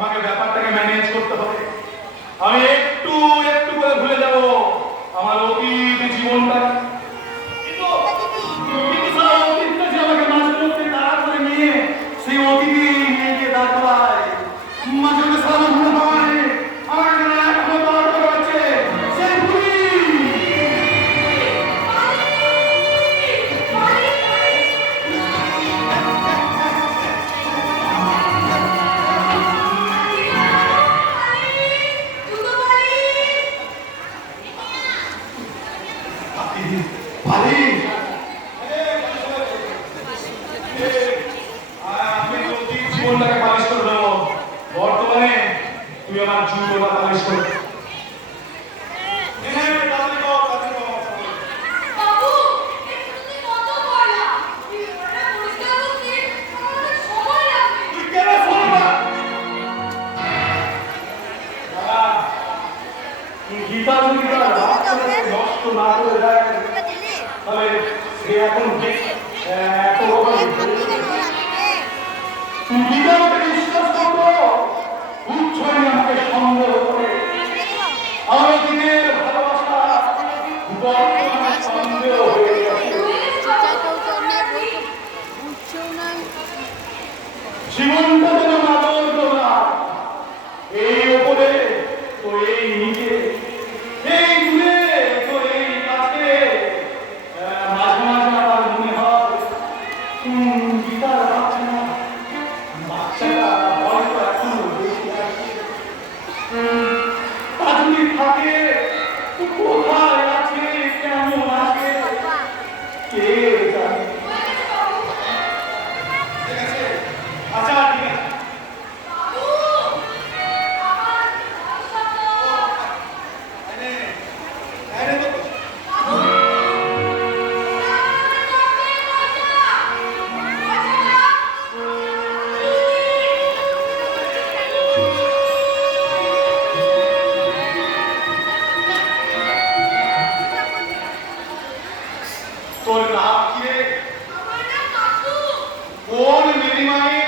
আমাকে ব্যাপারটাকে ম্যানেজ করতে হবে। আমি একটু একটু করে ভুলে যাব আমার অতীত জীবনটা। কিন্তু সারা অতীতটা যে আমাকে মাঝে মধ্যে দাঁড় করে নিয়ে সেই অতীতই নিয়ে গিয়ে দাঁড় করায়। মাঝে মধ্যে সারা ভুলে পায় আমাকে যেন এখনো দাঁড় করে আছে সেই ভুলি। জীবনটাকে পালিশ করে দেবো। বর্তমানে তুই আমার জীবনটা পালিশ করে গীতা যদি নষ্ট না করে দেয় তাহলে সে এখন এত গীতাকে বিশ্বাস করবো উচ্ছয় আমাকে সন্দেহ করে আমার দিনের ভালোবাসা বর্তমানে সন্দেহ হয়ে গেছে। জীবনটা যেন মাদল তোলা এই ওপরে তো এই নিচে এই দূরে তো এই কাছে। মাঝে মাঝে আমার মনে হয় গীতার বাচ্চাটা হয়তো এখনো বেশি আছে। তা যদি থাকে কোথায় আছে কেমন আছে কে জানে। আচ্ছা ঠিক আছে। তোর নাম কি রে? কোন নিরিমায়